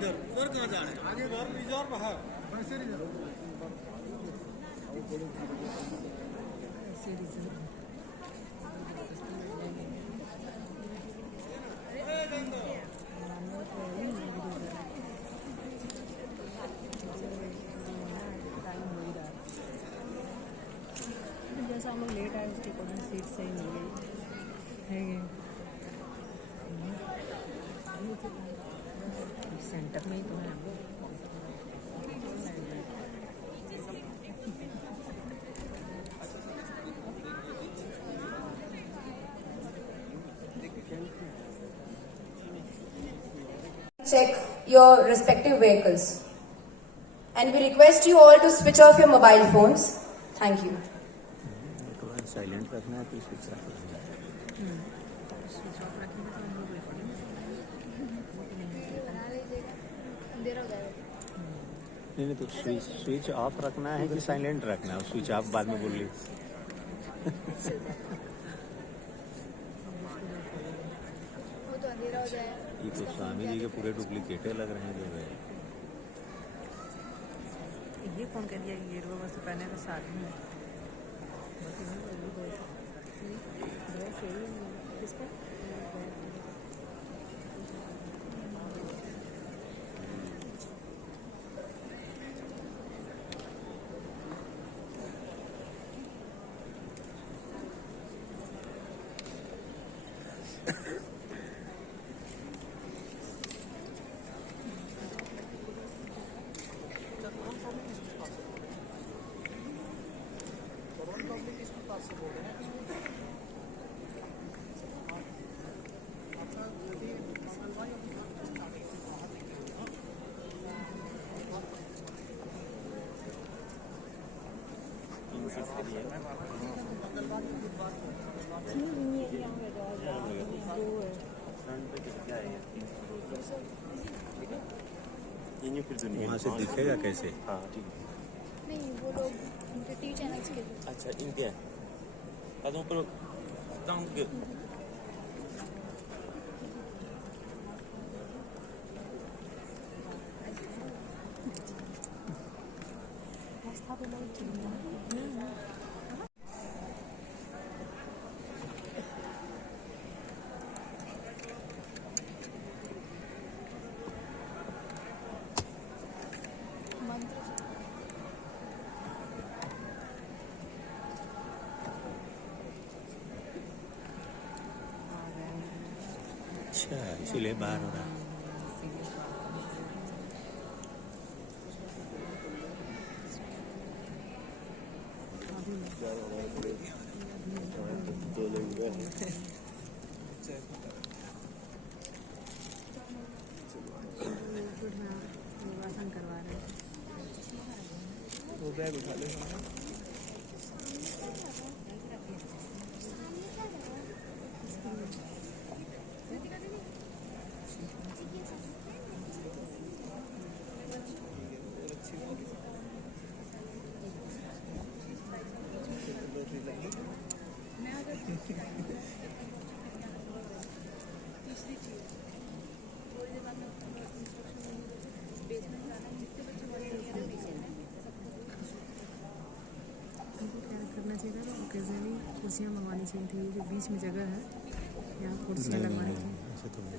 इधर उधर कहाँ जाना है? आगे उधर रिजर्व है, वैसे रिजर्व जैसा हम लोग लेट आए उसके अकॉर्डिंग सीट सही मिल गई है। सेंटर में ही तो है। Check your respective vehicles. And we request you all to switch off your mobile phones. Thank you. Silent रखना है तो स्विच ऑफ रखना है। स्विच ऑफ रखेंगे तो हम लोग नहीं तो स्विच ऑफ रखना है कि साइलेंट रखना है? स्विच ऑफ बाद में बोल ली। ये तो स्वामी जी के पूरे डुप्लीकेटे लग रहे हैं जो है। ये कौन कह दिया ये रोग वस्तु पहने तो साथ में वहाँ से दिखेगा कैसे? हाँ ठीक है। नहीं वो लोग उनके टी चैनल्स के अच्छा इनके ada um tão que अच्छा इसीलिए बाहर हो रहा है। योगासन करवा रहे हैं। वो बैग उठा ले। ओकेजनली कुर्सियाँ मंगवानी चाहिए थी। ये जो बीच में जगह है यहाँ कुर्सियाँ लगवानी थी। ऐसे तो नहीं।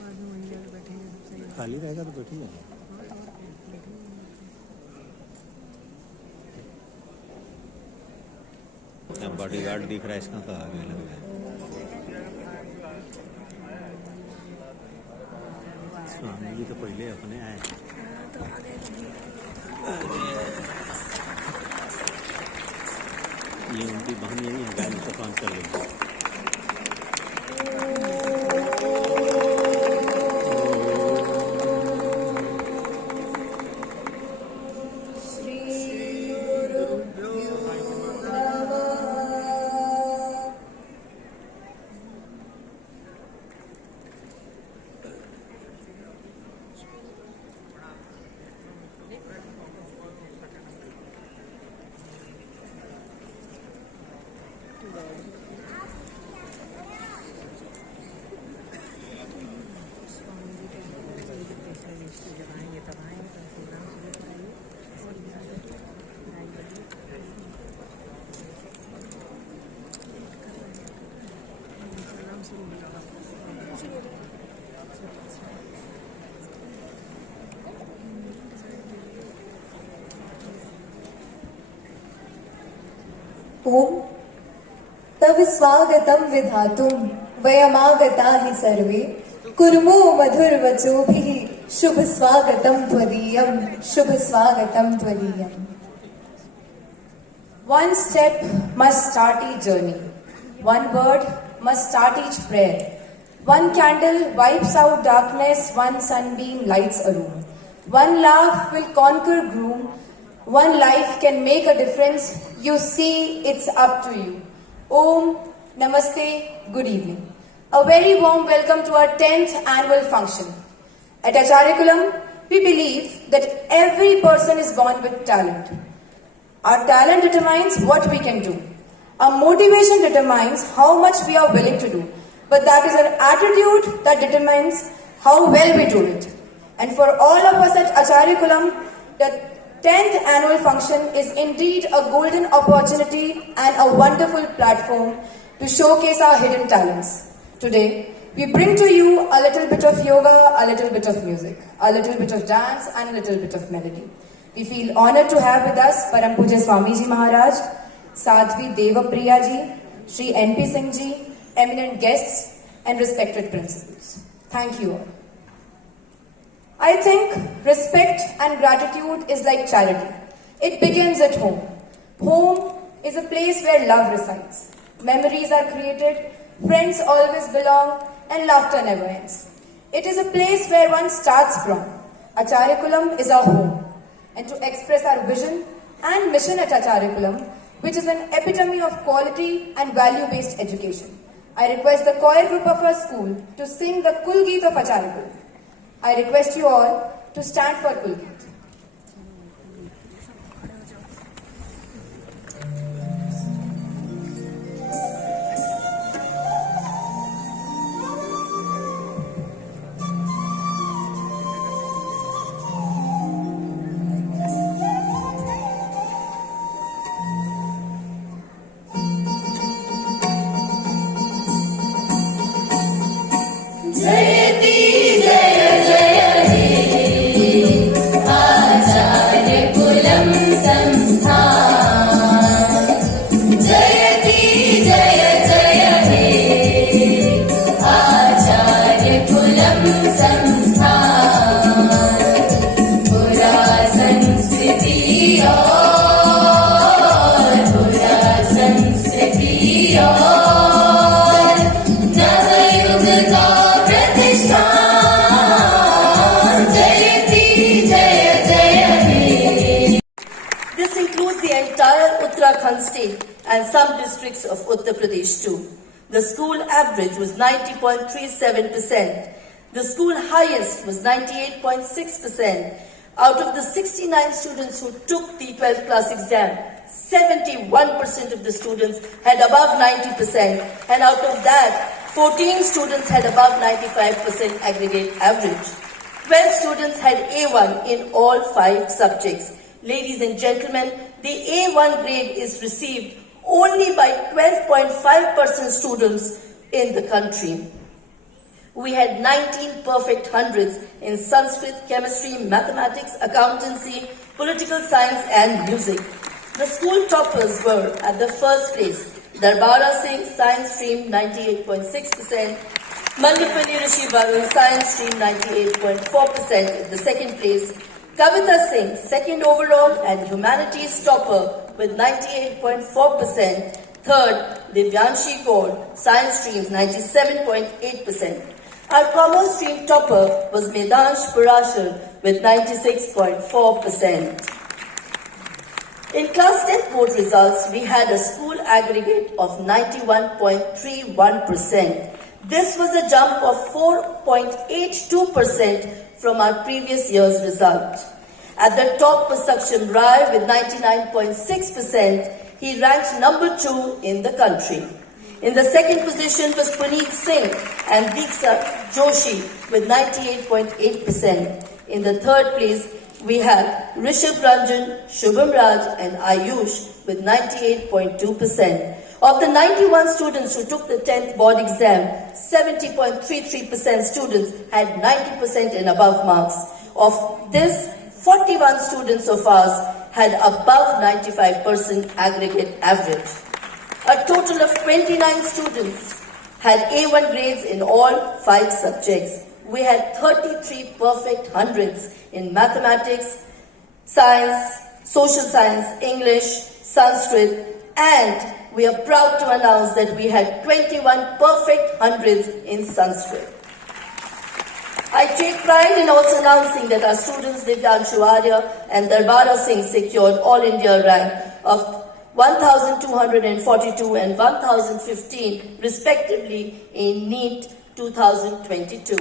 बाद में वहीं जाकर बैठेंगे सब सही। खाली रहेगा तो बैठी जाएगा। बॉडीगार्ड दिख रहा है इसका तो आगे लग रहा है। स्वामी जी तो पहले अपने आए। ये उनकी बहन यही है, गाड़ी से काम कर लेंगे। ओम तव स्वागतं विधातुं वयमागता हि सर्वे कुर्मो मधुरवचोभिः शुभ स्वागतं त्वदीयं शुभ स्वागतं त्वदीयम्. One step must start each journey. One word must start each prayer. One candle wipes out darkness, one sunbeam lights a room. One laugh will conquer gloom. One life can make a difference. You see, it's up to you. Om Namaste, good evening. A very warm welcome to our 10th annual function. At Acharyakulam, we believe that every person is born with talent. Our talent determines what we can do. Our motivation determines how much we are willing to do. But that is an attitude that determines how well we do it. And for all of us at Acharyakulam, the 10th annual function is indeed a golden opportunity and a wonderful platform to showcase our hidden talents. Today, we bring to you a little bit of yoga, a little bit of music, a little bit of dance and a little bit of melody. We feel honored to have with us Param Pujya Swamiji Maharaj, Sadhvi Devapriya ji, Shri N.P. Singh ji, eminent guests and respected principals. Thank you all. I think respect and gratitude is like charity. It begins at home. Home is a place where love resides. Memories are created, friends always belong, and laughter never ends. It is a place where one starts from. Acharyakulam is our home. And to express our vision and mission at Acharyakulam, which is an epitome of quality and value-based education, I request the choir group of our school to sing the Kulgeet of Acharyakulam. I request you all to stand for Kulgeet. Uttarakhand state and some districts of Uttar Pradesh too. The school average was 90.37%. The school highest was 98.6%. Out of the 69 students who took the 12th class exam, 71% of the students had above 90%, and out of that, 14 students had above 95% aggregate average. 12 students had A1 in all 5 subjects. Ladies and gentlemen, the A1 grade is received only by 12.5% students in the country. We had 19 perfect hundreds in Sanskrit, chemistry, mathematics, accountancy, political science and music. The school toppers were at the first place, Darbara Singh, science stream 98.6%, Mallapalli Rishi Baru, science stream 98.4% at the second place, Kavita Singh, second overall and humanities topper with 98.4%. Third, Divyanshi Kaur, science streams 97.8%. Our commerce stream topper was Medansh Parashar with 96.4%. In class 10th board results, we had a school aggregate of 91.31%. This was a jump of 4.82% from our previous year's result. At the top was Saksham Rai with 99.6%. He ranked number 2 in the country. In the second position was Puneet Singh and Diksha Joshi with 98.8%. In the third place, we had Rishabh Ranjan, Shubham Raj and Ayush with 98.2%. Of the 91 students who took the 10th board exam, 70.33% students had 90% and above marks. Of this, 41 students of ours had above 95% aggregate average. A total of 29 students had A1 grades in all 5 subjects. We had 33 perfect hundreds in mathematics, science, social science, English, Sanskrit, and we are proud to announce that we had 21 perfect hundreds in Sanskrit. I take pride in also announcing that our students Divyanshu Arya and Darbara Singh secured All India rank of 1,242 and 1,015 respectively in NEET 2022.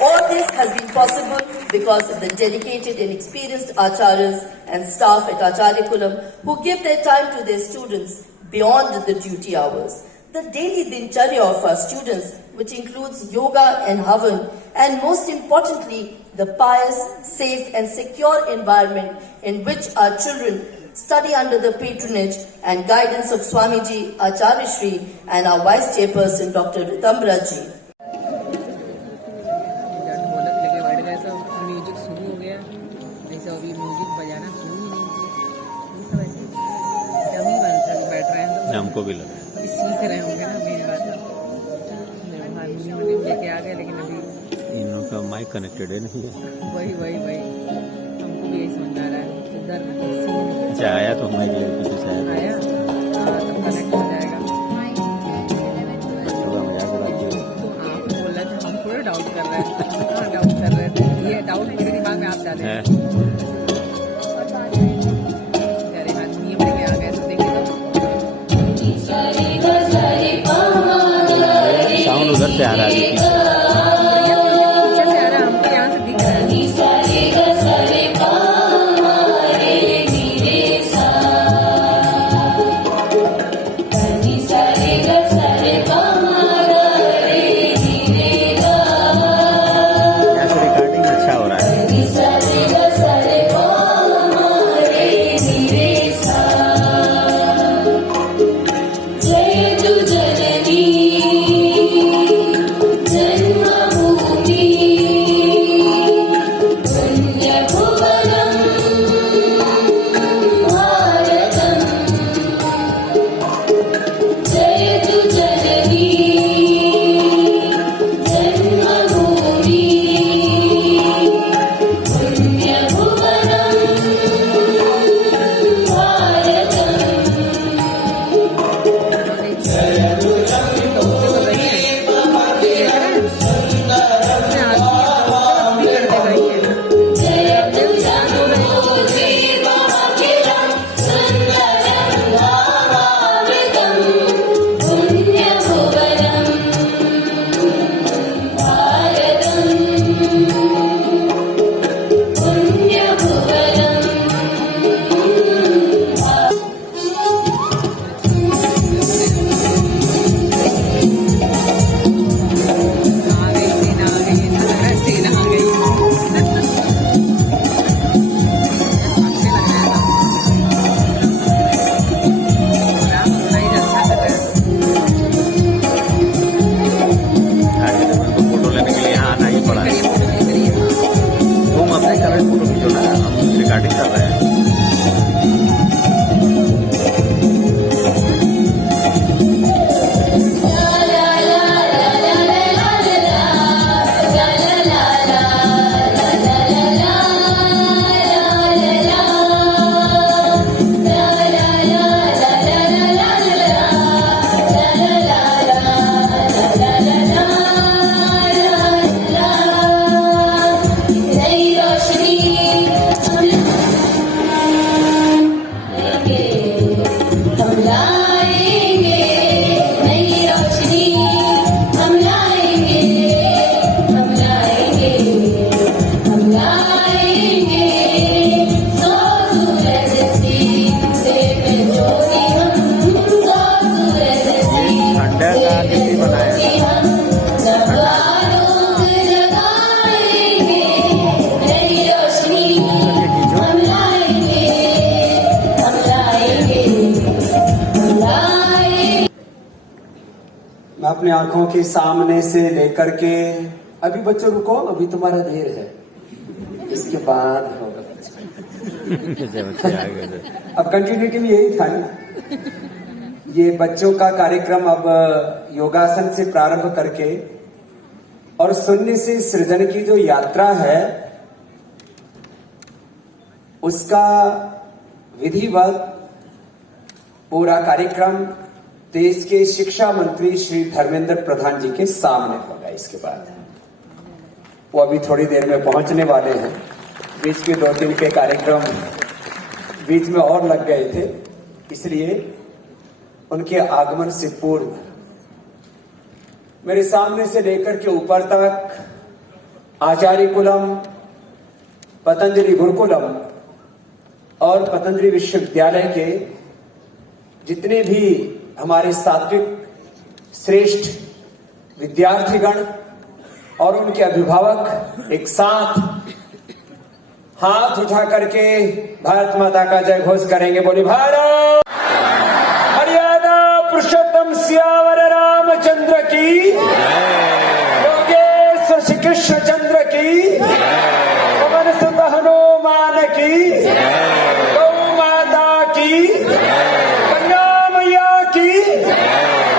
All this has been possible because of the dedicated and experienced acharyas and staff at Acharya Kulam who give their time to their students beyond the duty hours. The daily dincharya of our students, which includes yoga and havan, and most importantly, the pious, safe and secure environment in which our children study under the patronage and guidance of Swamiji Acharya Shri and our Vice Chairperson Dr. Ritambra Ji. Music शुरू हो गया, ऐसे अभी music बजाना शुरू ही नहीं किया, ऐसे डमी बैठ रहे हैं, हमको भी लगा अभी सीख रहे होंगे ना। मेन बात मेरे हारमोनियम लेके आ गए, लेकिन अभी इन लोग का माइक कनेक्टेड है नहीं है। वही हमको भी यही समझ आ रहा है इधर सीन अच्छा आया तो माइक पीछे से आया, तब कनेक्ट हो जाएगा। थोड़ा मजाक उड़ाते हो। तो आप बोल रहे थे, हम थोड़ा डाउट कर रहे थे, डाउट कर रहे थे, ये डाउट मेरे दिमाग में आप डाले हैं। अरे हारमोनियम लेके आ गए तो देखिए साउंड उधर से आ रहा है पीछे। पीछे से आ रहा है, हमको यहाँ से दिख रहा है। ऐसे रिकॉर्डिंग अच्छा हो रहा है। रिकॉर्डिंग कर रहे हैं। मैं अपनी आंखों के सामने से लेकर के, अभी बच्चों रुको, अभी तुम्हारा देर है, इसके बाद होगा। अब कंटिन्यूटी में यही था ना, ये बच्चों का कार्यक्रम अब योगासन से प्रारंभ करके और शून्य से सृजन की जो यात्रा है उसका विधिवत पूरा कार्यक्रम देश के शिक्षा मंत्री श्री धर्मेंद्र प्रधान जी के सामने होगा। इसके बाद वो अभी थोड़ी देर में पहुंचने वाले हैं। बीच के 2-3 के कार्यक्रम बीच में और लग गए थे, इसलिए उनके आगमन से पूर्व मेरे सामने से लेकर के ऊपर तक आचार्य कुलम, पतंजलि गुरुकुलम और पतंजलि विश्वविद्यालय के जितने भी हमारे सात्विक श्रेष्ठ विद्यार्थीगण और उनके अभिभावक एक साथ हाथ उठा करके भारत माता का जय घोष करेंगे। बोली भारत मर्यादा पुरुषोत्तम सियावर रामचंद्र की, योगेश्वर श्री कृष्ण चंद्र की, पवन सुत हनुमान की, गौ माता की, गंगा मैया की,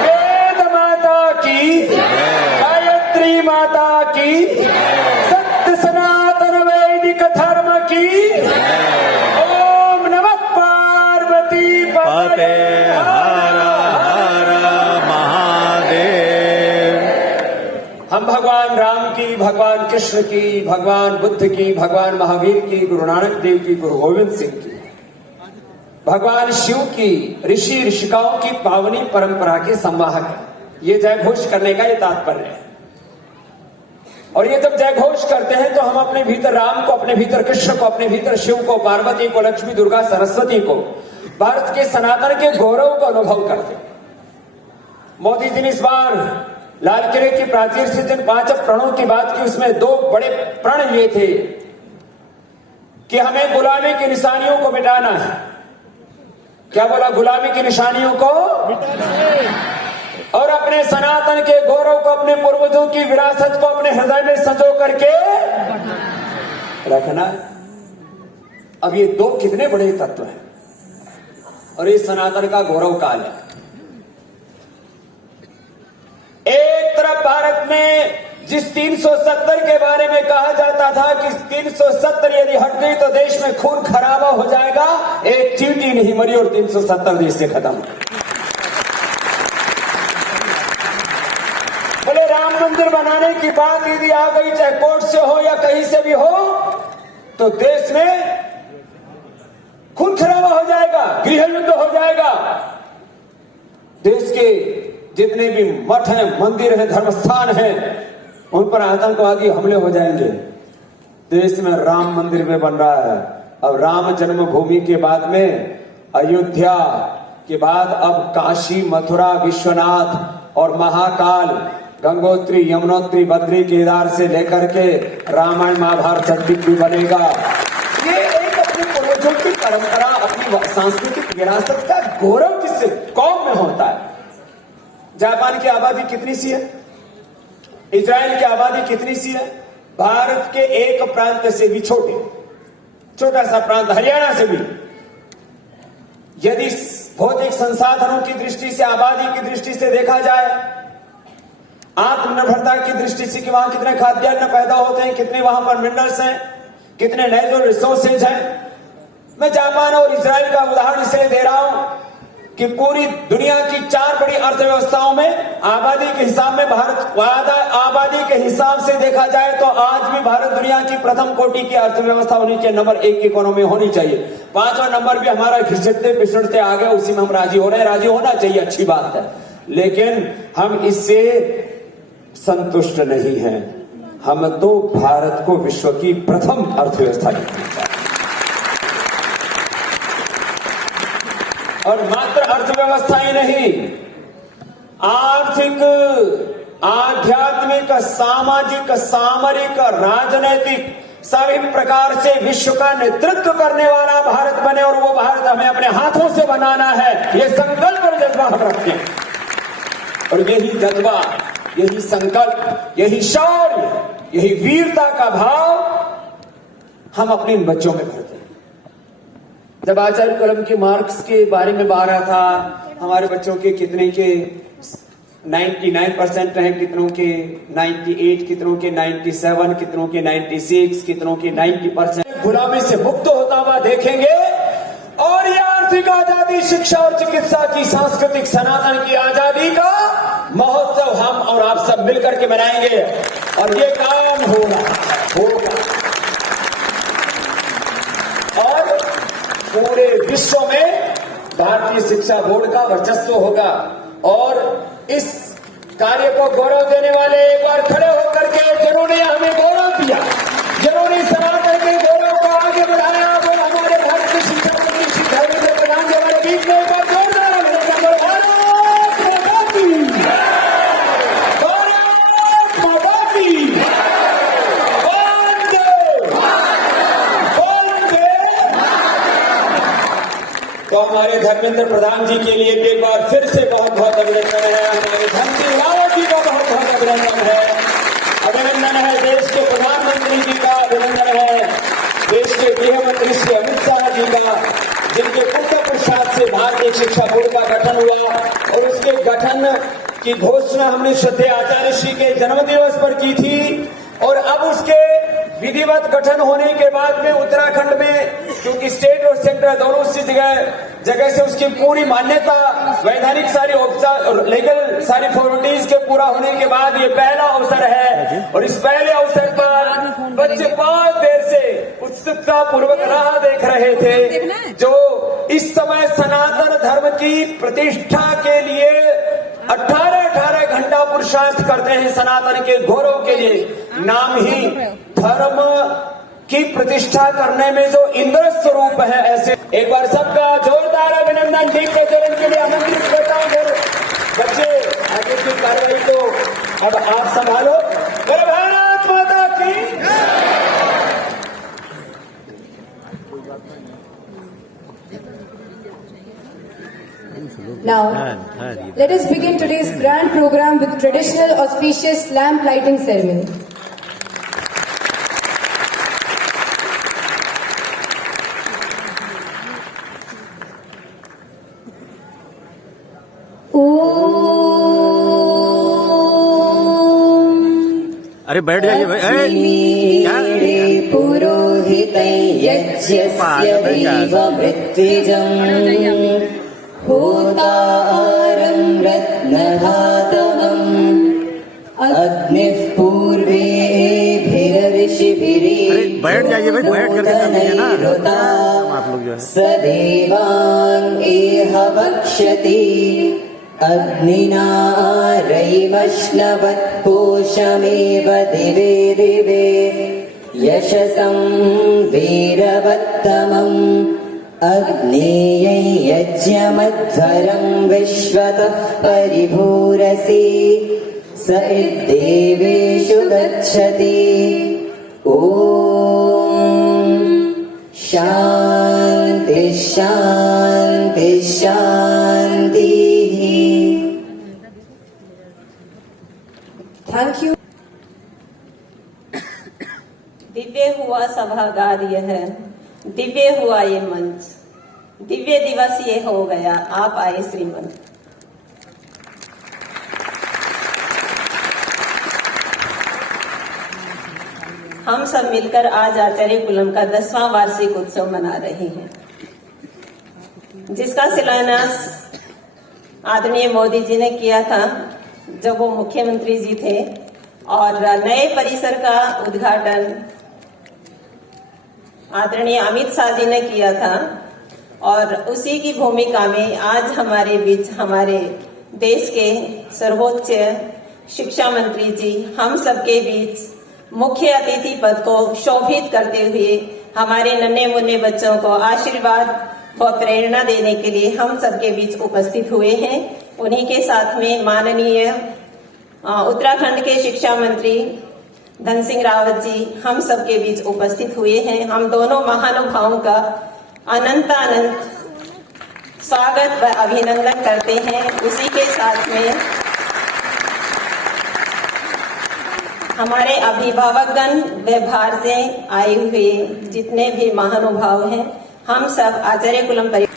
वेद माता की, गायत्री माता की, सत्य सनातन वैदिक धर्म की। ओम नमः पार्वती पते हर हर महादेव। हम भगवान राम की, भगवान कृष्ण की, भगवान बुद्ध की, भगवान महावीर की, गुरु नानक देव की, गुरु गोविंद सिंह की, भगवान शिव की, ऋषि ऋषिकाओं की पावनी परंपरा के संवाहक हैं। ये जय घोष करने का ये तात्पर्य है। और ये जब जय घोष करते हैं तो हम अपने भीतर राम को, अपने भीतर कृष्ण को, अपने भीतर शिव को, पार्वती को, लक्ष्मी, दुर्गा, सरस्वती को, भारत के सनातन के गौरव को अनुभव करते हैं। मोदी जी ने इस बार लाल किले की प्राचीर से जिन 5 प्रणों की बात की, उसमें 2 बड़े प्रण ये थे कि हमें गुलामी की निशानियों को मिटाना है। क्या बोला? गुलामी की निशानियों को मिटाना है और अपने सनातन के गौरव को, अपने पूर्वजों की विरासत को अपने हृदय में संजो करके रखना। अब ये 2 कितने बड़े तत्व हैं और ये सनातन का गौरव काल है। एक तरफ भारत में जिस 370 के बारे में कहा जाता था कि 370 यदि हट गई तो देश में खून खराबा हो जाएगा, एक चींटी नहीं मरी और 370 देश से खत्म। बोले राम मंदिर बनाने की बात यदि आ गई, चाहे कोर्ट से हो या कहीं से भी हो, तो देश में खून खराबा हो जाएगा, गृह युद्ध हो जाएगा। देश के जितने भी मठ हैं, मंदिर हैं, धर्मस्थान हैं, उन पर आतंकवादी हमले हो जाएंगे। देश में राम मंदिर में बन रहा है। अब राम जन्मभूमि के बाद में अयोध्या के बाद अब काशी, मथुरा, विश्वनाथ और महाकाल, गंगोत्री, यमुनोत्री, बद्री, केदार से लेकर के रामायण, महाभारत, सतयुग भी बनेगा। ये एक अपने पूर्वजों की परंपरा, अपनी सांस्कृतिक विरासत का गौरव किससे कौम में होता है। जापान की आबादी कितनी सी है? इजराइल की आबादी कितनी सी है? भारत के एक प्रांत से भी छोटा सा प्रांत हरियाणा से भी यदि भौतिक संसाधनों की दृष्टि से, आबादी की दृष्टि से देखा जाए, आत्मनिर्भरता की दृष्टि से कि वहां कितने खाद्यान्न पैदा होते हैं, कितने वहां पर मिनरल्स हैं, कितने नेचुरल रिसोर्सेज हैं। मैं जापान और इजराइल का उदाहरण इसलिए दे रहा हूं कि पूरी दुनिया की 4 बड़ी अर्थव्यवस्थाओं में आबादी के हिसाब में भारत, आबादी के हिसाब से देखा जाए तो आज भी भारत दुनिया की प्रथम कोटि की अर्थव्यवस्था होनी चाहिए, नंबर 1 की इकोनॉमी होनी चाहिए। 5वां नंबर भी हमारा घिसटते पिसटते आ गया, उसी में हम राजी हो रहे हैं। राजी होना चाहिए, अच्छी बात है, लेकिन हम इससे संतुष्ट नहीं हैं। हम तो भारत को विश्व की प्रथम अर्थव्यवस्था देखना चाहते हैं। और मात्र अर्थव्यवस्था ही नहीं, आर्थिक, आध्यात्मिक, सामाजिक, सामरिक, राजनैतिक सभी प्रकार से विश्व का नेतृत्व करने वाला भारत बने और वो भारत हमें अपने हाथों से बनाना है। ये संकल्प और जज्बा हम रखते हैं और यही जज्बा, यही संकल्प, यही शौर्य, यही वीरता का भाव हम अपने इन बच्चों में भरते हैं। जब आचार्य कलम के मार्क्स के बारे में बात रहा था, हमारे बच्चों के कितने के 99% रहे, कितनों के 98, कितनों के 97, कितनों के 96, कितनों के 90%। गुलामी से मुक्त होता हुआ देखेंगे और ये आर्थिक आजादी, शिक्षा और चिकित्सा की, सांस्कृतिक सनातन की आजादी का महोत्सव हम और आप सब मिलकर के मनाएंगे और ये काम होगा। और पूरे विश्व में भारतीय शिक्षा बोर्ड का वर्चस्व होगा और इस कार्य को गौरव देने वाले एक बार खड़े होकर के जिन्होंने हमें गौरव दिया, जिन्होंने सनातन के गौरव को आगे बढ़ाया, वो हमारे भारत के शिक्षा मंत्री श्री धर्मेंद्र प्रधान जी हमारे बीच में एक बार जोरदार तो हमारे धर्मेंद्र प्रधान जी के लिए एक बार फिर से बहुत बहुत अभिनंदन है। हमारे धनसिंह रावत जी का बहुत बहुत अभिनंदन है। अभिनंदन है देश के प्रधानमंत्री जी का, अभिनंदन है देश के गृह मंत्री श्री अमित शाह जी का, जिनके पुत्र प्रसाद से भारतीय शिक्षा बोर्ड का गठन हुआ और उसके गठन की घोषणा हमने श्रद्धेय आचार्य श्री के जन्मदिवस पर की थी और अब उसके विधिवत गठन होने के बाद में उत्तराखंड में, क्योंकि स्टेट और सेंट्रल दोनों सी जगह से उसकी पूरी मान्यता, वैधानिक सारी लीगल सारी फॉर्मेलिटीज के पूरा होने के बाद ये पहला अवसर है और इस पहले अवसर पर बच्चे बहुत देर से उत्सुकता पूर्वक राह देख रहे थे, जो इस समय सनातन धर्म की प्रतिष्ठा के लिए 18 घंटा पुरुषार्थ करते हैं। सनातन के गौरव के लिए नाम ही धर्म की प्रतिष्ठा करने में जो इंद्र स्वरूप है, ऐसे एक बार सबका जोरदार अभिनंदन दीप प्रज्वलन के लिए आमंत्रित करता हूं। बच्चे आगे की कार्रवाई तो अब आप संभालो। भारत माता की Now, let us begin today's grand program with traditional auspicious lamp lighting ceremony. अरे बैठ जाइए भाई। पुरोहितै यज्ञस्य दैवमृत्विजम् होतारं रत्नधातवम् अग्निः पूर्वेभिरऋषिभिः बैठ जाइए भाई, बैठ करके समझिए ना आप लोग जो है। सदेवान् एह वक्ष्यति अग्निना रैवश्नवत्पोषमेव दिवे दिवे यशसं वीरवत्तमम् अग्नेयै यज्ञमध्वरं विश्वतः परिभूरसि स इद्देवेषु गच्छति। ॐ शान्ति शान्ति शान्तिः। Thank you. दिव्य हुआ सभागार यह, दिव्य हुआ ये मंच, दिव्य दिवस ये हो गया, आप आए श्रीमन। हम सब मिलकर आज आचार्य कुलम का 10वां वार्षिक उत्सव मना रहे हैं, जिसका शिलान्यास आदरणीय मोदी जी ने किया था जब वो मुख्यमंत्री जी थे, और नए परिसर का उद्घाटन आदरणीय अमित शाह जी ने किया था। और उसी की भूमिका में आज हमारे बीच हमारे देश के सर्वोच्च शिक्षा मंत्री जी हम सबके बीच मुख्य अतिथि पद को शोभित करते हुए हमारे नन्हे मुन्ने बच्चों को आशीर्वाद व प्रेरणा देने के लिए हम सबके बीच उपस्थित हुए हैं। उन्हीं के साथ में माननीय उत्तराखंड के शिक्षा मंत्री धनसिंह रावत जी हम सबके बीच उपस्थित हुए हैं। हम दोनों महानुभावों का अनंत स्वागत व अभिनंदन करते हैं। उसी के साथ में हमारे अभिभावकगण व बाहर से आए हुए जितने भी महानुभाव हैं, हम सब आचार्य कुलम परिवार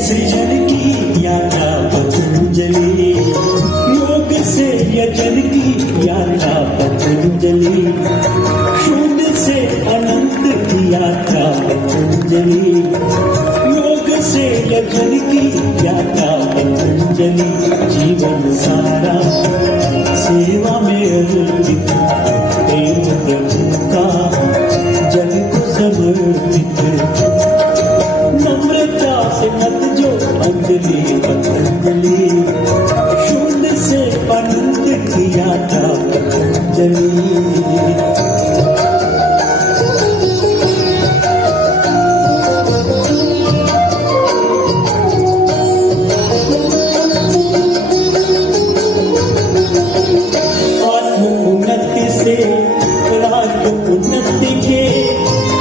सृजन की यात्रा पतंजलि, योग से यजन की यात्रा पतंजलि, शून्य से अनंत की यात्रा पतंजलि, योग से यजन की यात्रा पतंजलि, जीवन सारा सेवा में अर्पित, प्रेम प्रभु का जन को समर्पित, नम्रता से मत जो अंजलि पतंजलि, शून्य से अनंत की यात्रा पतंजलि। आत्म उन्नति से राष्ट्र उन्नति के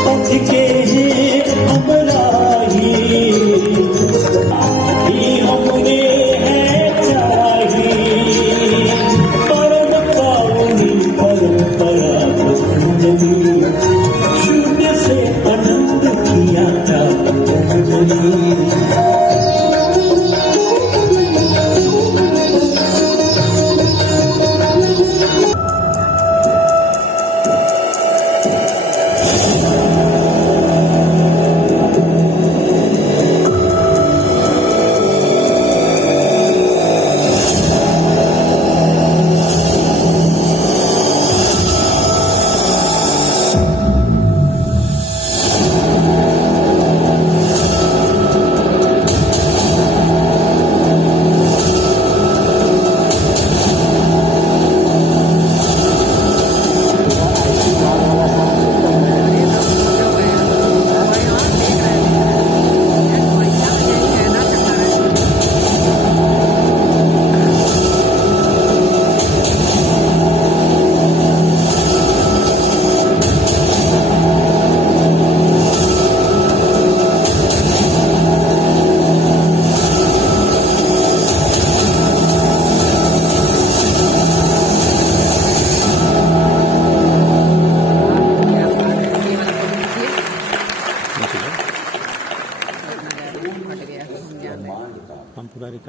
पथ के हैं हमराही, हमने है चाही परम पावनी परंपरा पतंजलि, शून्य से अनंत की यात्रा पतंजलि।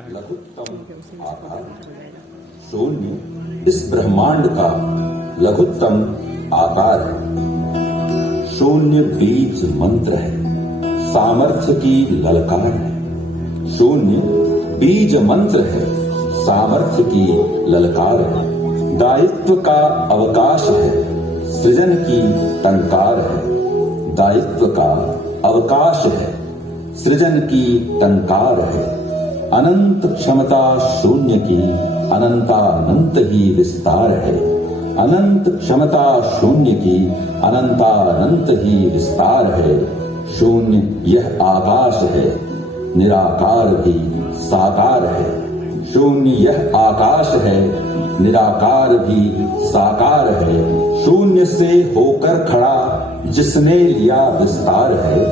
लघुत्तम आकार, शून्य इस ब्रह्मांड का लघुत्तम आकार है। शून्य बीज मंत्र है, सामर्थ्य की ललकार है। शून्य बीज मंत्र है, सामर्थ्य की ललकार है। दायित्व का अवकाश है, सृजन की टंकार है। दायित्व का अवकाश है, सृजन की टंकार है। अनंत क्षमता शून्य की अनंतानंत ही विस्तार है। अनंत क्षमता शून्य की अनंतानंत ही विस्तार है। शून्य यह आकाश है, निराकार भी साकार है। शून्य यह आकाश है, निराकार भी साकार है। शून्य से होकर खड़ा जिसने लिया विस्तार है।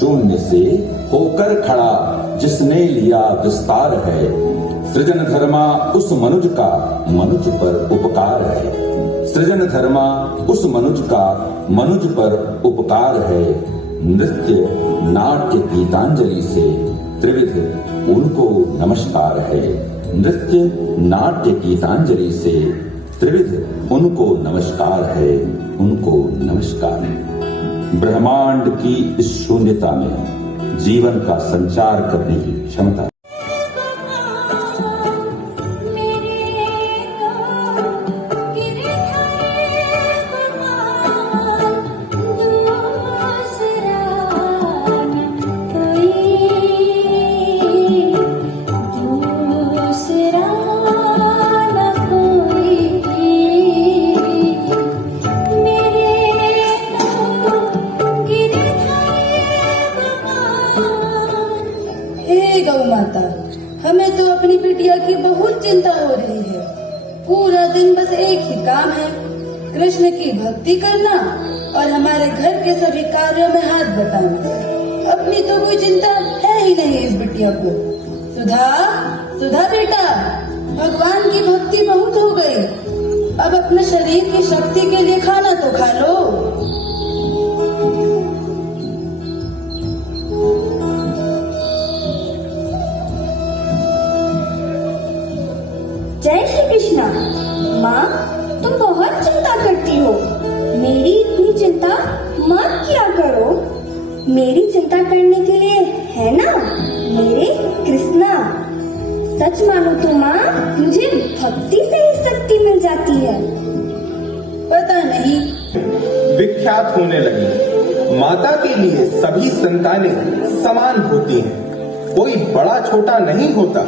शून्य से होकर खड़ा जिसने लिया विस्तार है। सृजन धर्मा उस मनुज का मनुज पर उपकार है। सृजन धर्मा उस मनुज का मनुज पर उपकार है। नृत्य नाट्य गीतांजलि से त्रिविध उनको नमस्कार है। नृत्य नाट्य गीतांजलि से त्रिविध उनको नमस्कार है, उनको नमस्कार। ब्रह्मांड की इस शून्यता में जीवन का संचार करने की क्षमता। Hey हे गौ माता, हमें तो अपनी बिटिया की बहुत चिंता हो रही है। पूरा दिन बस एक ही काम है, कृष्ण की भक्ति करना और हमारे घर के सभी कार्यों में हाथ बटाना। अपनी तो कोई चिंता है ही नहीं इस बिटिया को। सुधा, सुधा बेटा, भगवान की भक्ति बहुत हो गई, अब अपने शरीर की शक्ति के लिए खाना तो खा लो। जय श्री कृष्णा। माँ, तुम बहुत चिंता करती हो। मेरी इतनी चिंता मत किया करो। मेरी चिंता करने के लिए है ना मेरे कृष्णा। सच मानो तो माँ, मुझे भक्ति से ही शक्ति मिल जाती है। पता नहीं। विख्यात होने लगी। माता के लिए सभी संतानें समान होती हैं, कोई बड़ा छोटा नहीं होता।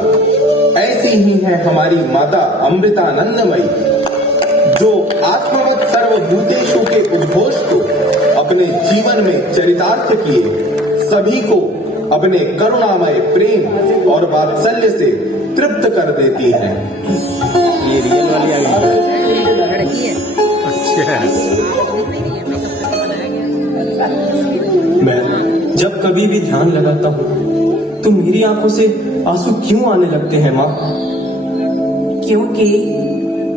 ऐसी ही है हमारी माता अमृतानंदमयी, जो आत्मवत् सर्वभूतेषु के उद्घोष को अपने जीवन में चरितार्थ किए सभी को अपने करुणामय प्रेम और वात्सल्य से तृप्त कर देती है। ये रियल वाली आ गई। मैं जब कभी भी ध्यान लगाता हूँ तो मेरी आंखों से आंसू क्यों आने लगते हैं माँ? क्योंकि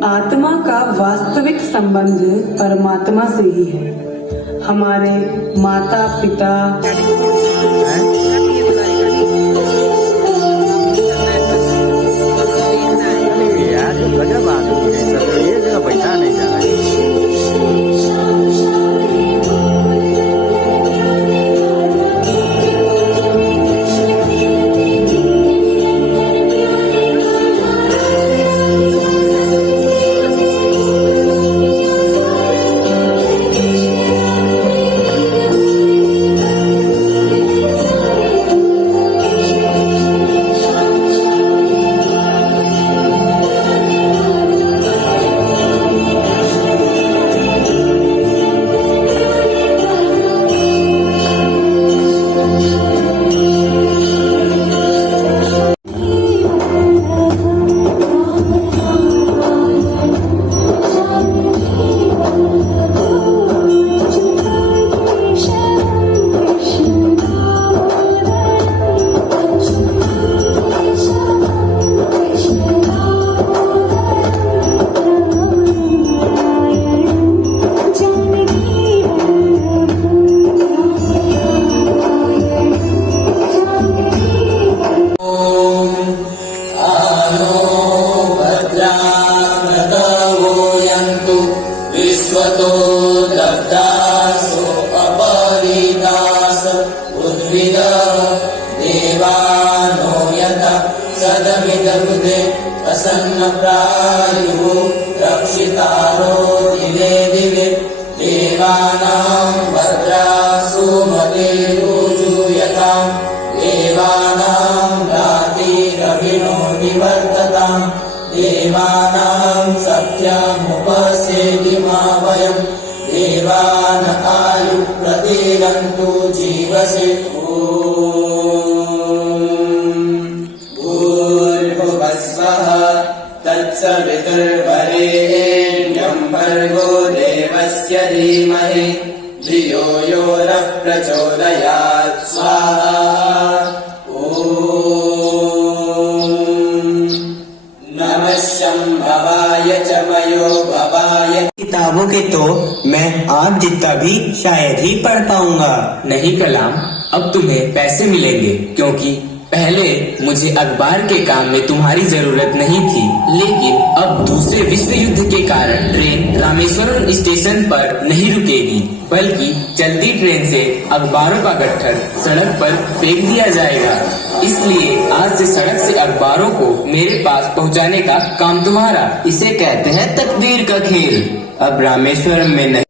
आत्मा का वास्तविक संबंध परमात्मा से ही है। हमारे माता पिता यार गजब आदमी है, सब ये जगह बैठा नहीं जा रहा है। किताबों के तो मैं आप जितना भी शायद ही पढ़ पाऊंगा। नहीं कलाम, अब तुम्हें पैसे मिलेंगे, क्योंकि पहले मुझे अखबार के काम में तुम्हारी जरूरत नहीं थी, लेकिन अब दूसरे विश्व युद्ध के कारण ट्रेन रामेश्वरम स्टेशन पर नहीं रुकेगी, बल्कि चलती ट्रेन से अखबारों का गट्ठर सड़क पर फेंक दिया जाएगा। इसलिए आज से सड़क से अखबारों को मेरे पास पहुंचाने का काम तुम्हारा। इसे कहते हैं तकदीर का खेल। अब रामेश्वरम में नहीं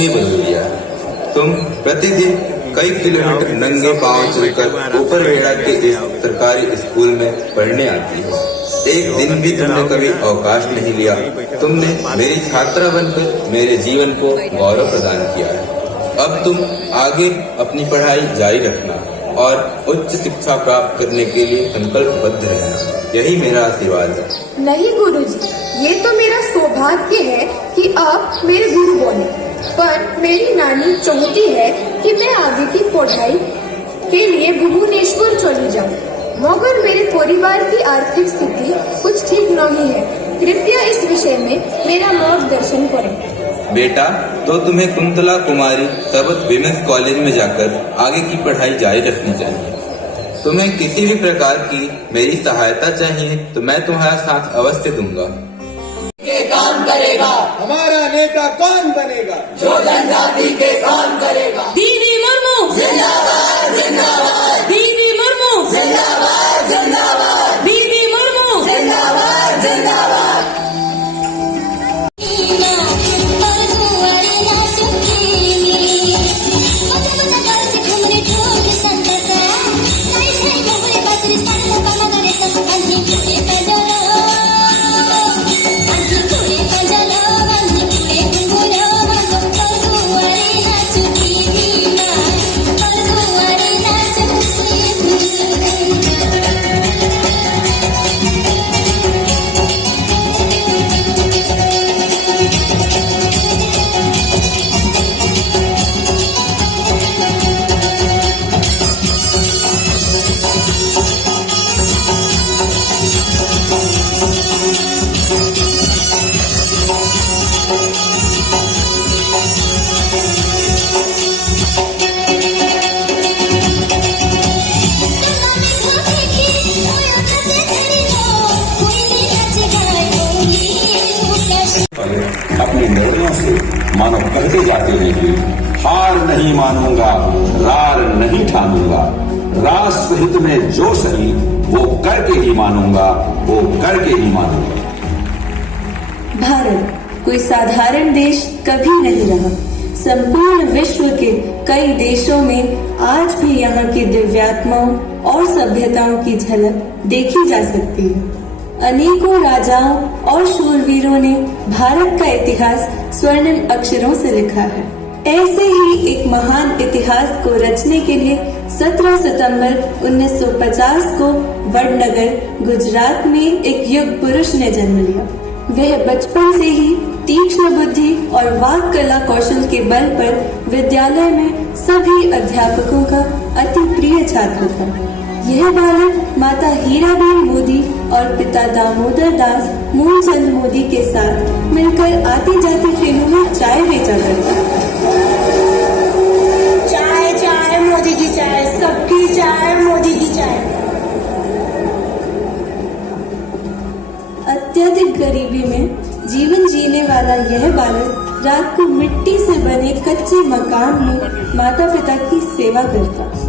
ही बदल दिया है। तुम प्रतिदिन कई किलोमीटर नंगे पांव चलकर ऊपर बेड़ा के इस सरकारी स्कूल में पढ़ने आती हो। एक दिन भी तुमने कभी अवकाश नहीं लिया। तुमने मेरी छात्रा बनकर मेरे जीवन को गौरव प्रदान किया है। अब तुम आगे अपनी पढ़ाई जारी रखना और उच्च शिक्षा प्राप्त करने के लिए संकल्पबद्ध रहना, यही मेरा आशीर्वाद है। नहीं गुरुजी, ये तो मेरा सौभाग्य है कि आप मेरे गुरु बने, पर मेरी नानी चाहती है कि मैं आगे की पढ़ाई के लिए भुवनेश्वर चली जाऊं, मगर मेरे परिवार की आर्थिक स्थिति कुछ ठीक नहीं है। कृपया इस विषय में मेरा मार्गदर्शन करें। बेटा, तो तुम्हें कुंतला कुमारी सबत विमेंस कॉलेज में जाकर आगे की पढ़ाई जारी रखनी चाहिए। तुम्हें किसी भी प्रकार की मेरी सहायता चाहिए तो मैं तुम्हारा साथ अवश्य दूंगा। के काम करेगा, हमारा नेता कौन बनेगा? जो जनजाति के काम करेगा। दीदी मुर्मू जिंदाबाद जिंदाबाद, दीदी मुर्मू जिंदाबाद जिंदाबाद, दीदी मुर्मू जिंदाबाद जिंदाबाद। अपने निर्णयों से मानो कहते जाते हैं कि हार नहीं मानूंगा, रार नहीं ठानूंगा, राष्ट्र हित में जो सही वो करके ही मानूंगा, वो करके ही मानूंगा। भारत कोई साधारण देश कभी नहीं रहा। संपूर्ण विश्व के कई देशों में आज भी यहाँ की दिव्यात्माओं और सभ्यताओं की झलक देखी जा सकती है। अनेकों राजाओं और शूरवीरों ने भारत का इतिहास स्वर्णिम अक्षरों से लिखा है। ऐसे ही एक महान इतिहास को रचने के लिए 17 सितंबर 1950 को वडनगर गुजरात में एक युग पुरुष ने जन्म लिया। वह बचपन से ही तीक्ष्ण बुद्धि और वाक कला कौशल के बल पर विद्यालय में सभी अध्यापकों का अति प्रिय छात्र था। यह बालक माता हीराबेन मोदी और पिता दामोदर दास मूलचंद मोदी के साथ मिलकर आती जाती ट्रेनों में चाय बेचा करता। चाय चाय मोदी की चाय, सबकी चाय मोदी की चाय। अत्यधिक गरीबी में जीवन जीने वाला यह बालक रात को मिट्टी से बने कच्चे मकान में माता पिता की सेवा करता।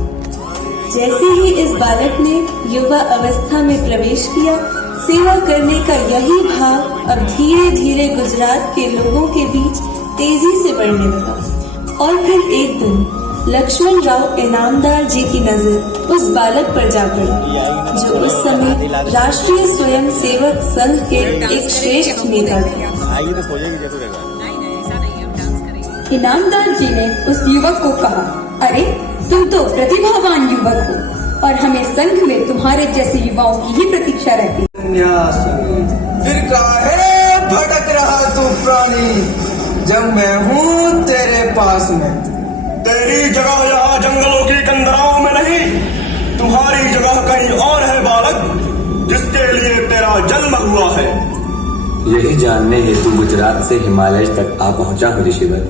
जैसे ही इस बालक ने युवा अवस्था में प्रवेश किया, सेवा करने का यही भाव अब धीरे धीरे गुजरात के लोगों के बीच तेजी से बढ़ने लगा। और फिर एक दिन लक्ष्मण राव इनामदार जी की नजर उस बालक पर जा पड़ी, जो उस समय राष्ट्रीय स्वयं सेवक संघ के एक श्रेष्ठ नेता थे। इनामदार जी ने उस युवक को कहा, अरे तुम तो प्रतिभावान युवक हो और हमें संघ में तुम्हारे जैसे युवाओं की ही प्रतीक्षा रहती है। फिर काहे भटक रहा तू प्राणी, जब मैं हूँ तेरे पास में। तेरी जगह यहाँ जंगलों की कंदराओं में नहीं, तुम्हारी जगह कहीं और है बालक, जिसके लिए तेरा जन्म हुआ है। यही जानने हेतु गुजरात से हिमालय तक आ पहुंचा हूँ ऋषिवर।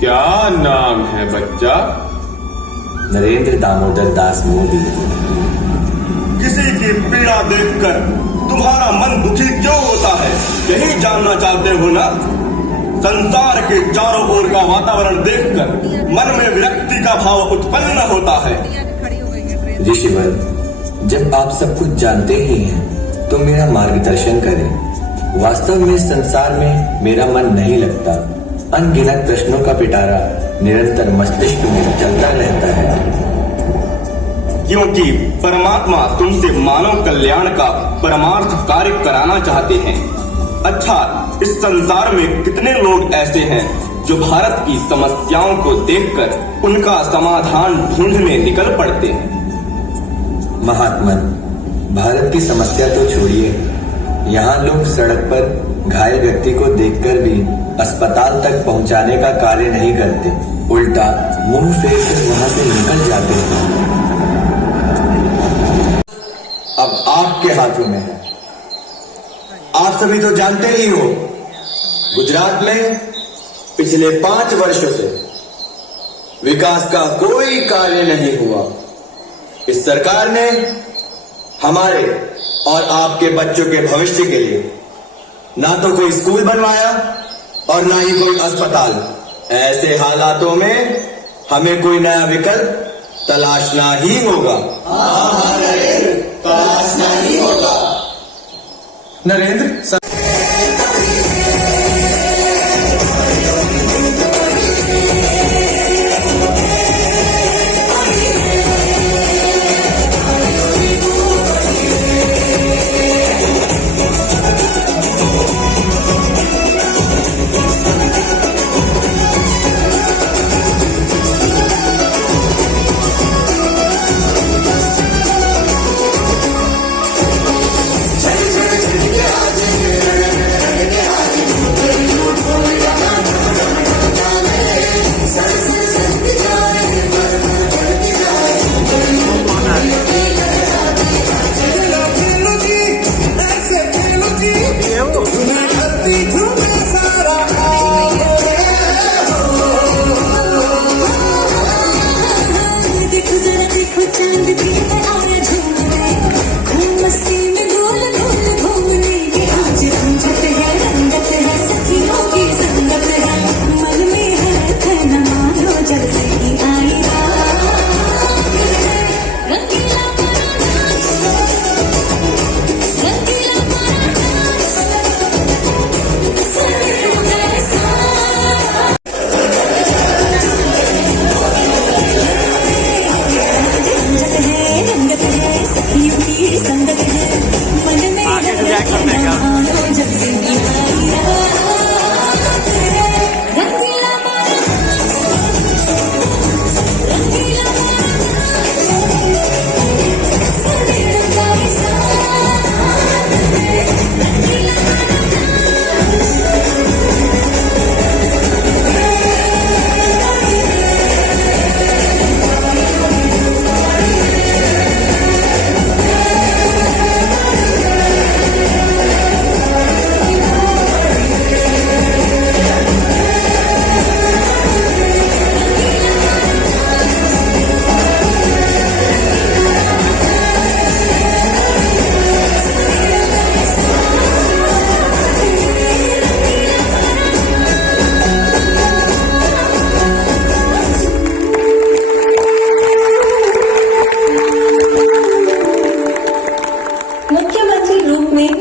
क्या नाम है बच्चा? नरेंद्र दामोदर दास मोदी। किसी की पीड़ा देखकर तुम्हारा मन दुखी क्यों होता है, यही जानना चाहते हो ना? संसार के चारों ओर का वातावरण देखकर मन में विरक्ति का भाव उत्पन्न होता है। ऋषिवर, जब आप सब कुछ जानते ही हैं तो मेरा मार्गदर्शन करें। वास्तव में संसार में मेरा मन नहीं लगता। अनगिनत प्रश्नों का पिटारा निरंतर मस्तिष्क में चलता रहता है। क्योंकि परमात्मा तुमसे मानव कल्याण का परमार्थ कार्य कराना चाहते हैं। अच्छा, इस संसार में कितने लोग ऐसे हैं जो भारत की समस्याओं को देखकर उनका समाधान ढूंढने निकल पड़ते हैं। महात्मन, भारत की समस्या तो छोड़िए, यहाँ लोग सड़क पर घायल व्यक्ति को देखकर भी अस्पताल तक पहुँचाने का कार्य नहीं करते, उल्टा मुंह फेर कर वहाँ से निकल जाते हैं। अब आपके हाथों में है। आप सभी तो जानते ही हो, गुजरात में पिछले 5 वर्षों से विकास का कोई कार्य नहीं हुआ। इस सरकार ने हमारे और आपके बच्चों के भविष्य के लिए ना तो कोई स्कूल बनवाया और ना ही कोई अस्पताल। ऐसे हालातों में हमें कोई नया विकल्प तलाशना ही होगा। तलाशना ही होगा। नरेंद्र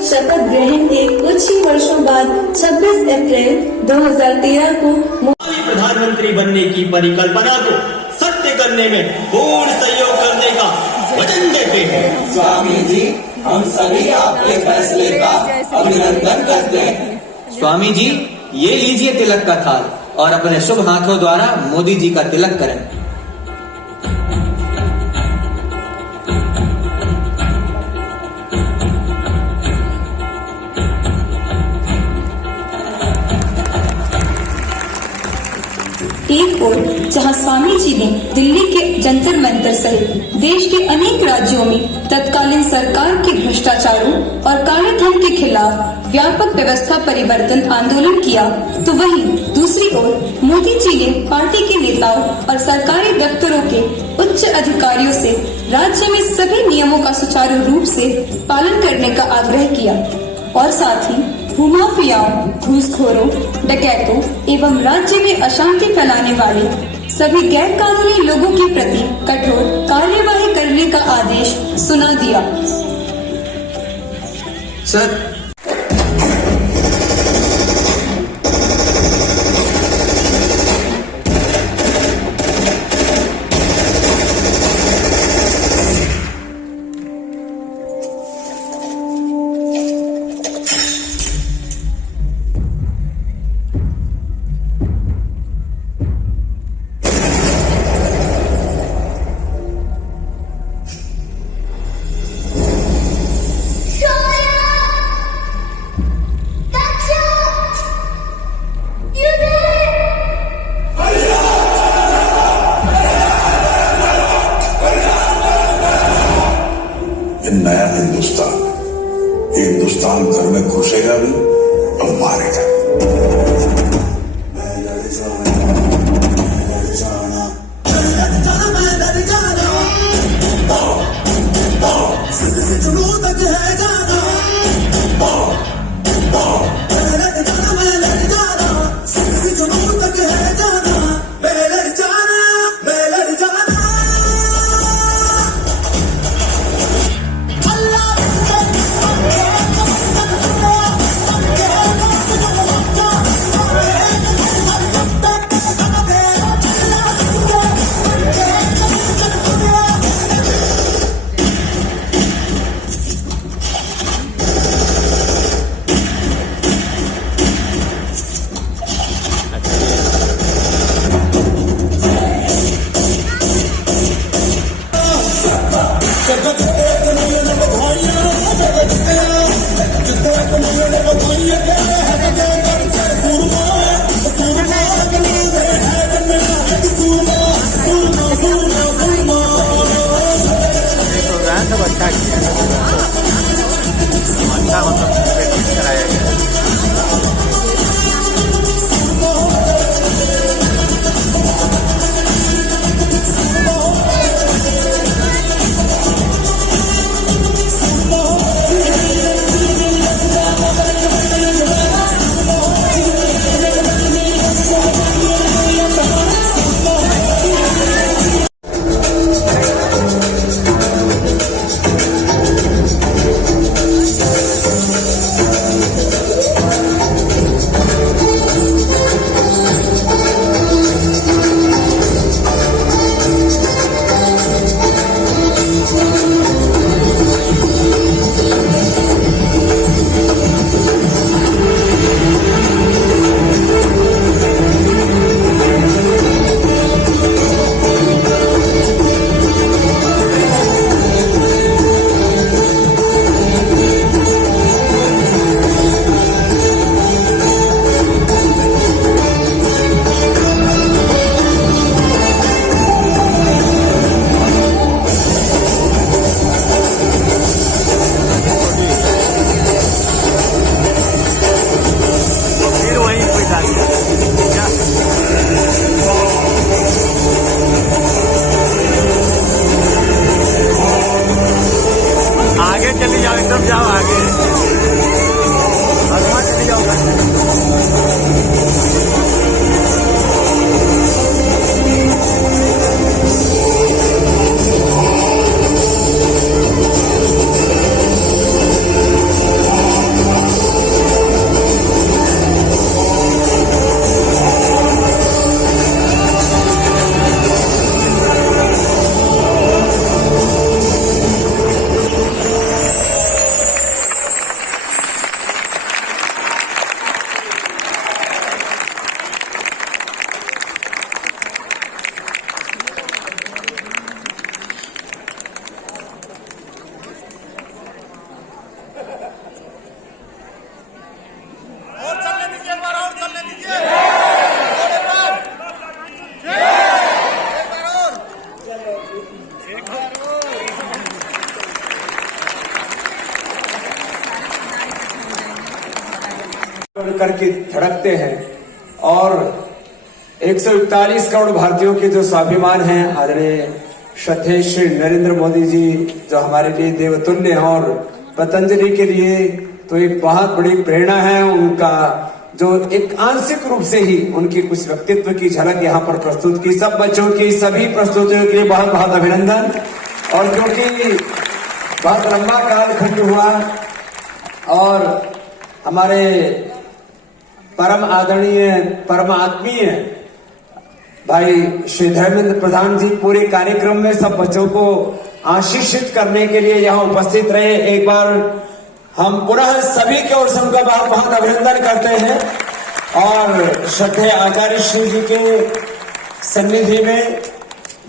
शपथ ग्रहण के कुछ ही वर्षों बाद 26 अप्रैल 2013 को प्रधानमंत्री बनने की परिकल्पना को सत्य करने में पूर्ण सहयोग करने का वचन देते हैं। स्वामी जी, हम सभी आपके फैसले का अभिनंदन करते हैं। स्वामी जी, ये लीजिए तिलक का थाल और अपने शुभ हाथों द्वारा मोदी जी का तिलक करें। जहां स्वामी जी ने दिल्ली के जंतर मंतर सहित देश के अनेक राज्यों में तत्कालीन सरकार के भ्रष्टाचारों और काले धन के खिलाफ व्यापक व्यवस्था परिवर्तन आंदोलन किया, तो वहीं दूसरी ओर मोदी जी ने पार्टी के नेताओं और सरकारी दफ्तरों के उच्च अधिकारियों से राज्य में सभी नियमों का सुचारू रूप से पालन करने का आग्रह किया और साथ ही भूमाफियाओं, घूसखोरों, डकैतों एवं राज्य में अशांति फैलाने वाले सभी गैर कानूनी लोगों के प्रति कठोर कार्यवाही करने का आदेश सुना दिया। सर, नया हिंदुस्तान। ये हिंदुस्तान घर में घुसेगा भी और मारेगा। करके धड़कते हैं और 141 करोड़ भारतीयों के जो स्वाभिमान हैं, आदरणीय श्रद्धेय श्री नरेंद्र मोदी जी जो हमारे लिए देवतुल्य हैं और पतंजलि के लिए तो एक बहुत बड़ी प्रेरणा है। उनका जो एक आंशिक रूप से ही उनकी कुछ व्यक्तित्व की झलक यहाँ पर प्रस्तुत की। सब बच्चों की सभी प्रस्तुतियों के लिए बहुत बहुत अभिनंदन। और क्योंकि बहुत लंबा कालखंड हुआ और हमारे परम आदरणीय परम आत्मीय भाई श्री धर्मेंद्र प्रधान जी पूरे कार्यक्रम में सब बच्चों को आशीषित करने के लिए यहाँ उपस्थित रहे। एक बार हम पुनः सभी की ओर से उनका बहुत बहुत अभिनंदन करते हैं। और श्रद्धेय आचार्य श्री जी के सन्निधि में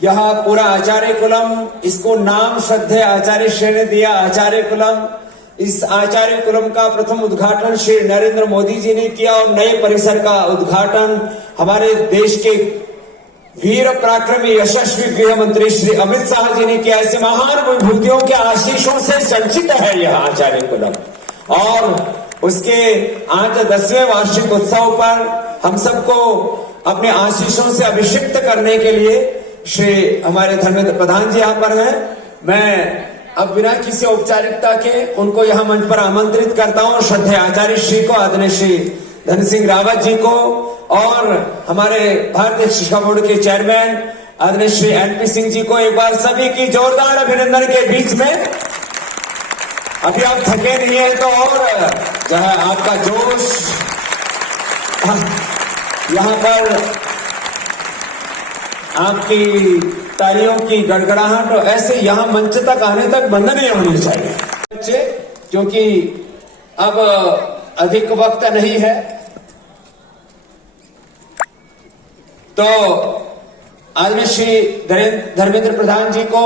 यहाँ पूरा आचार्य कुलम, इसको नाम श्रद्धेय आचार्य श्री ने दिया आचार्य कुलम। इस आचार्य कुलम का प्रथम उद्घाटन श्री नरेंद्र मोदी जी ने किया और नए परिसर का उद्घाटन हमारे देश के वीर पराक्रमी यशस्वी गृह मंत्री श्री अमित शाह जी ने किया। ऐसे महान विभूतियों के आशीषों से संचित है यह आचार्य कुलम। और उसके आज 10वें वार्षिक उत्सव पर हम सबको अपने आशीषों से अभिषिक्त करने के लिए श्री हमारे धर्मेंद्र प्रधान जी यहाँ पर हैं। मैं अब बिना किसी औपचारिकता के उनको यहाँ मंच पर आमंत्रित करता हूँ। श्रद्धेय आचार्य श्री को, आदरणीय श्री धन सिंह रावत जी को और हमारे भारतीय शिक्षा बोर्ड के चेयरमैन आदरणीय श्री एनपी सिंह जी को एक बार सभी की जोरदार अभिनंदन के बीच में। अभी आप थके नहीं है तो और जो है आपका जोश यहाँ पर आपकी तालियों की गड़गड़ाहट और ऐसे यहाँ मंच तक आने तक बंद नहीं होनी चाहिए बच्चे, क्योंकि अब अधिक वक्त नहीं है। तो आदरणीय श्री धर्मेंद्र प्रधान जी को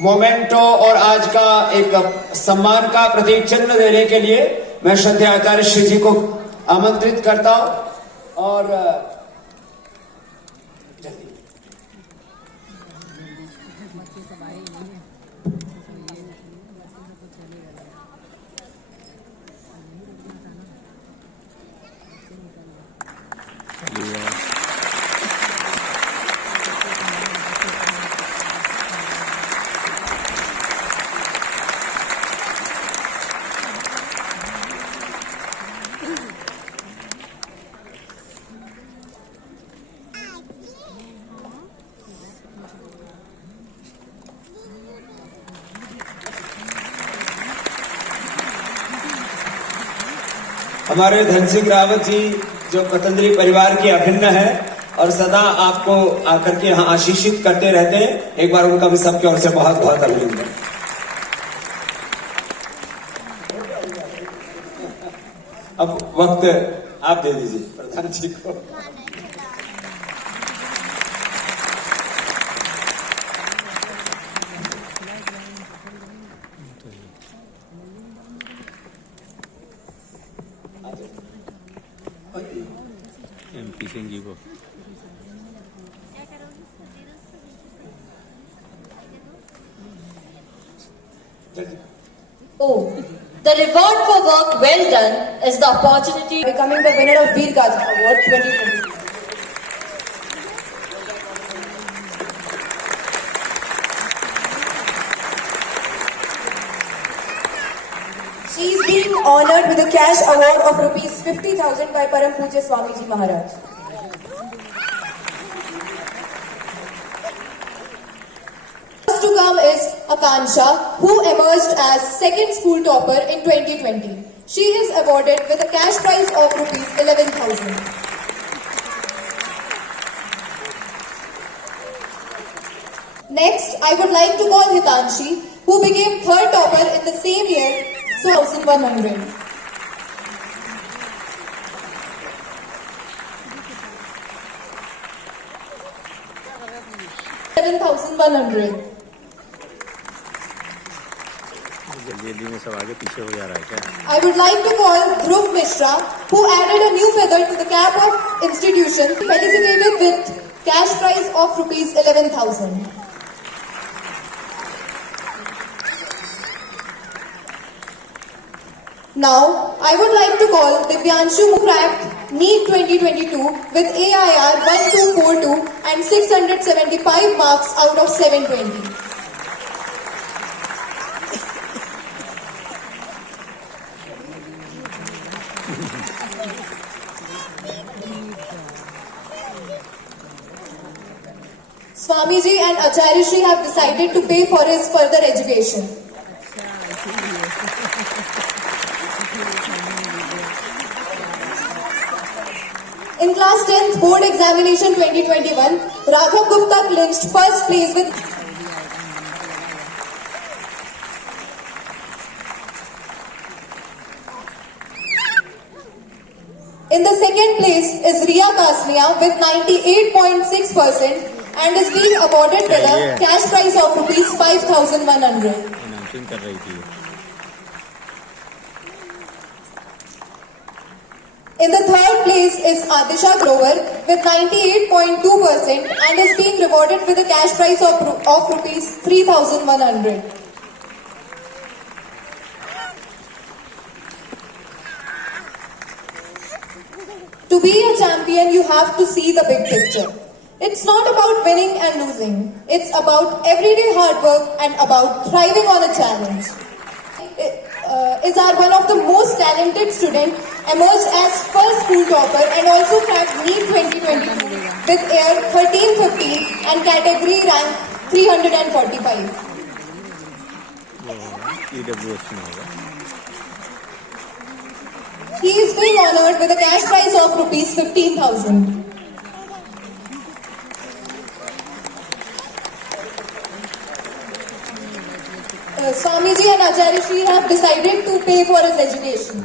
मोमेंटो और आज का एक सम्मान का प्रतीक चिन्ह देने के लिए मैं श्रद्धेय आचार्य श्री जी को आमंत्रित करता हूं। और हमारे धन सिंह रावत जी जो पतंजलि परिवार के अभिन्न है और सदा आपको आकर के यहाँ आशीषित करते रहते हैं, एक बार उनका भी सबकी ओर से बहुत बहुत अभिनंदन। अब वक्त आप दे दीजिए प्रधान जी को। एमपी सिंह जी को Oh, the reward for work well done is the opportunity becoming the winner of Veer Gaja Award 2020. She is being honored with a cash award of rupees 50,000 by Param Pujya Swamiji Maharaj. First to come is Akansha, who emerged as second school topper in 2020. She is awarded with a cash prize of rupees 11,000. Next, I would like to call Hitanshi, who became third topper in the same year, so 1,100. $7,100. जल्दी में सब आगे पीछे हो जा रहा है क्या? I would like to call Dhruv Mishra, who added a new feather to the cap of institution, felicitated with cash prize of rupees 11,000. Now, I would like to call Divyanshu who cracked NEET 2022 with AIR 1242 and 675 marks out of 720. Swamiji and Acharya Shri have decided to pay for his further education. In class 10th board examination 2021, Raghav Gupta clinched first place with In the second place is Riya Kasmia with 98.6% and is being awarded with a cash prize of rupees 5,100. Announcing कर रही थी। In the third place is Adisha Grover with 98.2% and is being rewarded with a cash prize of rupees 3,100. To be a champion, you have to see the big picture. It's not about winning and losing. It's about everyday hard work and about thriving on a challenge. Is our one of the most talented student, emerged as first school topper and also cracked NEET 2022 with air 1315 and category rank 345. He is being honored with a cash prize of rupees 15,000. Swamiji and Acharya Shri have decided to pay for his education.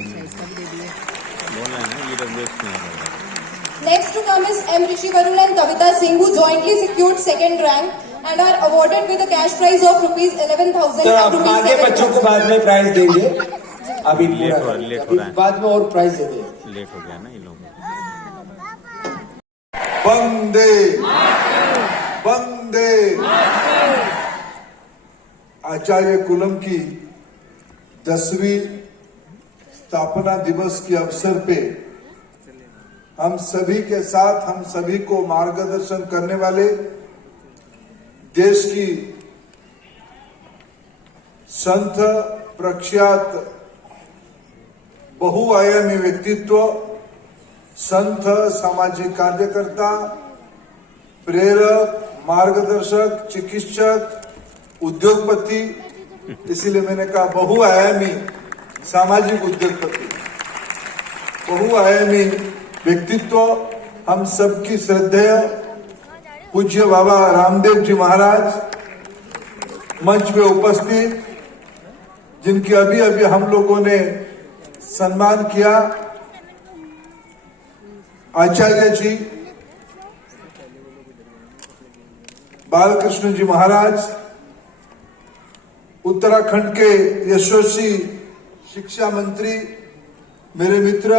Next to come is M. Rishi Varun and Kavita Singh, who jointly secured second rank and are awarded with a cash prize of rupees 11,000 and rupees आगे बच्चों को बाद में prize देंगे, अभी बाद में और प्राइज देंगे। लेट हो गया ना इन लोगों वंदे वंदे। आचार्य कुलम की 10वीं स्थापना दिवस के अवसर पे हम सभी के साथ हम सभी को मार्गदर्शन करने वाले देश की संत प्रख्यात बहुआयामी व्यक्तित्व, संत, सामाजिक कार्यकर्ता, प्रेरक, मार्गदर्शक, चिकित्सक, उद्योगपति, इसीलिए मैंने कहा बहुआयामी सामाजिक उद्योगपति, बहुआयामी व्यक्तित्व, हम सबकी श्रद्धेय पूज्य बाबा रामदेव जी महाराज मंच पे उपस्थित, जिनकी अभी अभी हम लोगों ने सम्मान किया, आचार्य जी बालकृष्ण जी महाराज, उत्तराखंड के यशस्वी शिक्षा मंत्री मेरे मित्र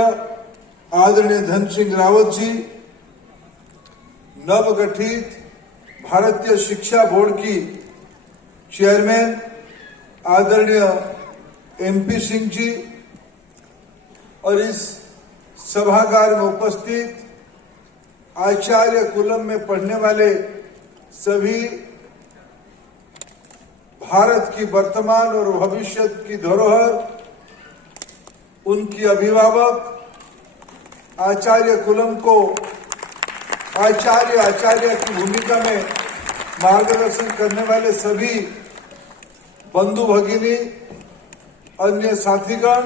आदरणीय धन सिंह रावत जी, नवगठित भारतीय शिक्षा बोर्ड की चेयरमैन आदरणीय MP सिंह जी और इस सभागार में उपस्थित आचार्य कुलम में पढ़ने वाले सभी भारत की वर्तमान और भविष्य की धरोहर, उनकी अभिभावक, आचार्य कुलम को आचार्य की भूमिका में मार्गदर्शन करने वाले सभी बंधु भगिनी, अन्य साथीगण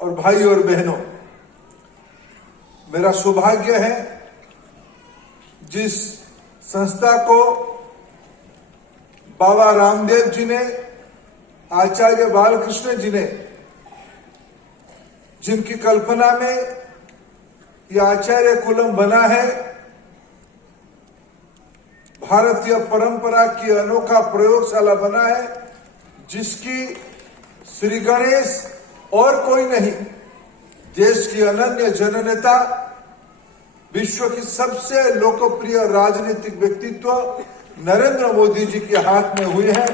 और भाई और बहनों, मेरा सौभाग्य है जिस संस्था को बाबा रामदेव जी ने, आचार्य बालकृष्ण जी ने, जिनकी कल्पना में यह आचार्य कुलम बना है, भारतीय परंपरा की अनोखा प्रयोगशाला बना है, जिसकी श्री गणेश और कोई नहीं, देश की अनन्य जननेता, विश्व की सबसे लोकप्रिय राजनीतिक व्यक्तित्व नरेंद्र मोदी जी के हाथ में हुई है।